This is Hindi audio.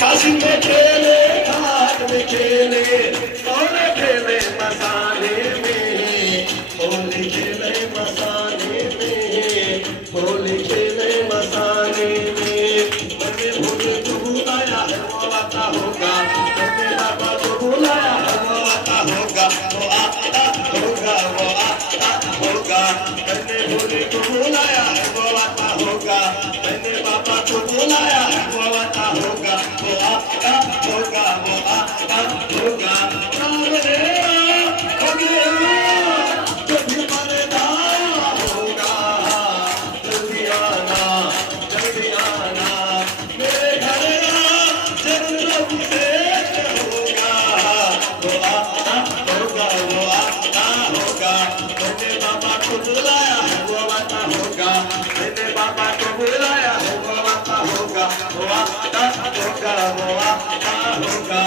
काशी में खेले घाट में खेले कौन खेले मसाले में होली खेले मसाले में होली खेले मसाले में मैंने भूल तो बुलाया है वो आता होगा मैंने बाबा को बुलाया है वो आता होगा वो आता होगा वो आता होगा मैंने भूल को बुलाया है वो आता होगा मैंने बाबा को बुलाया है वो आता होगा वो आता होगा वो आता होगा सामने हो गया कभी मरना होगा जल्दी आना मेरे घर जब से होगा वो आता होगा वो आता होगा मैंने बाबा को बुलाया है वो आता होगा मैंने बाबा को बुलाया है वो आता होगा वो आता होगा वो आता होगा